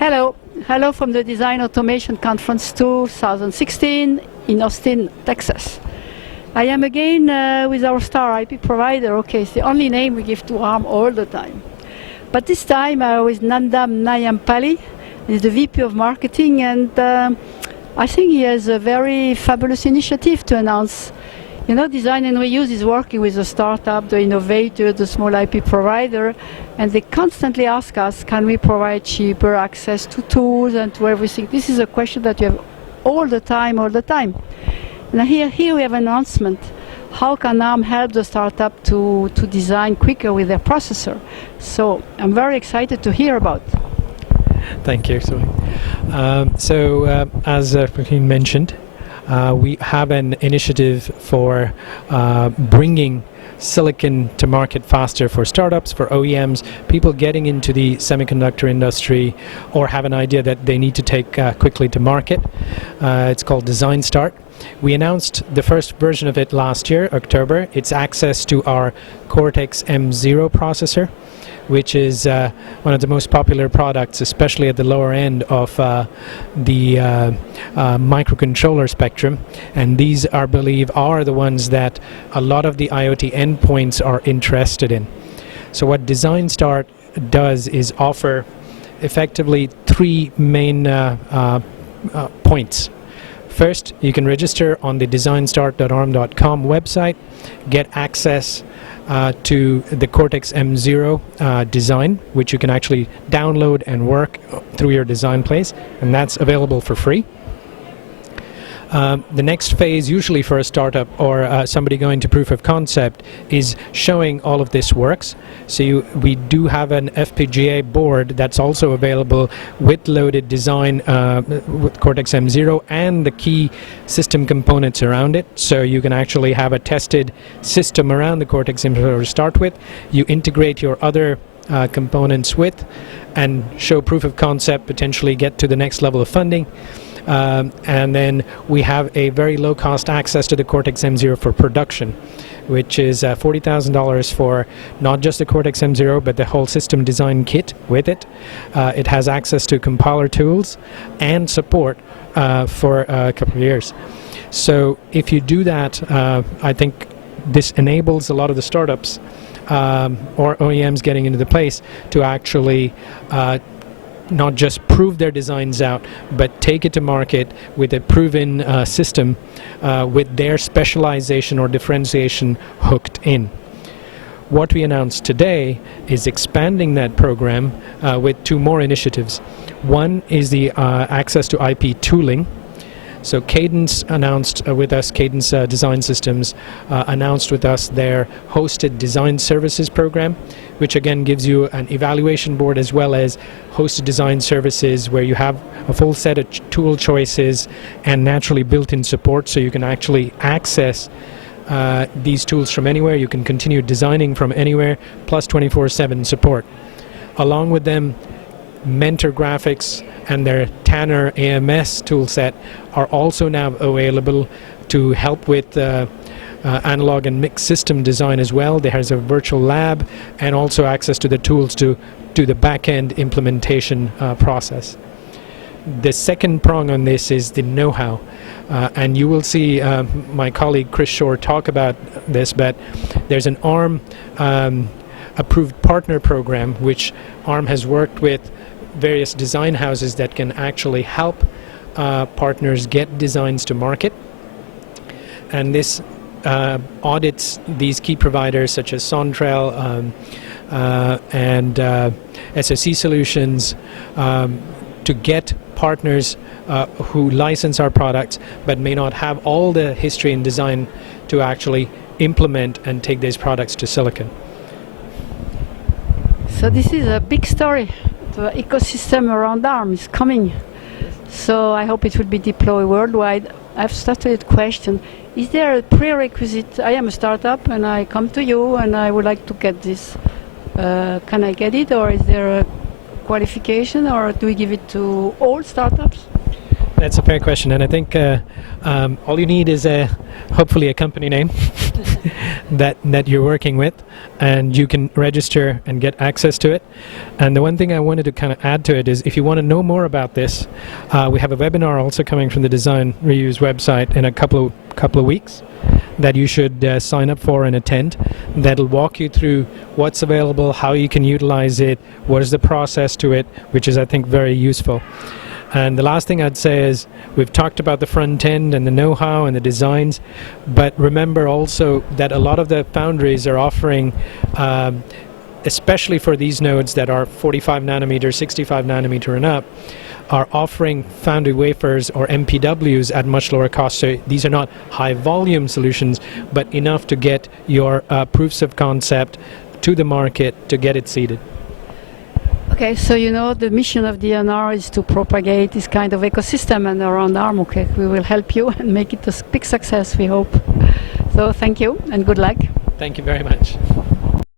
Hello. Hello from the Design Automation Conference 2016 in Austin, Texas. I am again with our star IP provider. Okay, it's the only name we give to ARM all the time. But this time with Nandam Nayampally. He's the VP of Marketing, and I think he has a very fabulous initiative to announce. You know, Design and Reuse is working with the startup, the innovator, the small IP provider, and they constantly ask us, can we provide cheaper access to tools and to everything? This is a question that you have all the time. Now here we have an announcement. How can ARM help the startup to design quicker with their processor? So I'm very excited to hear about. Thank you. As Joaquin mentioned, we have an initiative for bringing silicon to market faster for startups, for OEMs, people getting into the semiconductor industry or have an idea that they need to take quickly to market. It's called Design Start. We announced the first version of it last year, October. It's access to our Cortex-M0 processor, which is one of the most popular products, especially at the lower end of the microcontroller spectrum. And these, I believe, are the ones that a lot of the IoT endpoints are interested in. So what Design Start does is offer effectively three main points. First, you can register on the designstart.arm.com website, get access to the Cortex-M0 design, which you can actually download and work through your design place, and that's available for free. The next phase, usually for a startup or somebody going to proof of concept, is showing all of this works. So we do have an FPGA board that's also available with loaded design with Cortex-M0 and the key system components around it. So you can actually have a tested system around the Cortex-M0 to start with. You integrate your other components with and show proof of concept, potentially get to the next level of funding. And then we have a very low-cost access to the Cortex-M0 for production, which is $40,000 for not just the Cortex-M0, but the whole system design kit with it. It has access to compiler tools and support for a couple of years. So if you do that, I think this enables a lot of the startups or OEMs getting into the place to actually not just prove their designs out, but take it to market with a proven system with their specialization or differentiation hooked in. What we announced today is expanding that program with two more initiatives. One is the access to IP tooling. So Cadence announced with us, Cadence Design Systems announced with us their hosted design services program, which again gives you an evaluation board as well as hosted design services where you have a full set of tool choices and naturally built-in support, so you can actually access these tools from anywhere. You can continue designing from anywhere, plus 24/7 support. Along with them, Mentor Graphics and their Tanner AMS toolset are also now available to help with analog and mixed system design as well. There is a virtual lab and also access to the tools to do the back-end implementation process. The second prong on this is the know-how. And you will see my colleague Chris Shore talk about this, but there's an ARM approved partner program which ARM has worked with various design houses that can actually help partners get designs to market. And this audits these key providers such as Sontrel and SoC Solutions to get partners who license our products but may not have all the history in design to actually implement and take these products to silicon. So this is a big story. The ecosystem around ARM is coming. So I hope it will be deployed worldwide. I've started a question. Is there a prerequisite? I am a startup and I come to you and I would like to get this. Can I get it, or is there a qualification, or do we give it to all startups? That's a fair question, and I think all you need is hopefully a company name that you're working with, and you can register and get access to it. And the one thing I wanted to kind of add to it is, if you want to know more about this, we have a webinar also coming from the Design Reuse website in a couple of weeks that you should sign up for and attend. That'll walk you through what's available, how you can utilize it, what is the process to it, which is, I think, very useful. And the last thing I'd say is, we've talked about the front end and the know-how and the designs, but remember also that a lot of the foundries are offering, especially for these nodes that are 45 nanometer, 65 nanometer and up, are offering foundry wafers or MPWs at much lower cost. So these are not high volume solutions, but enough to get your proofs of concept to the market to get it seeded. Okay, so you know the mission of DNR is to propagate this kind of ecosystem, and around ARM, okay, we will help you and make it a big success, we hope. So thank you and good luck. Thank you very much.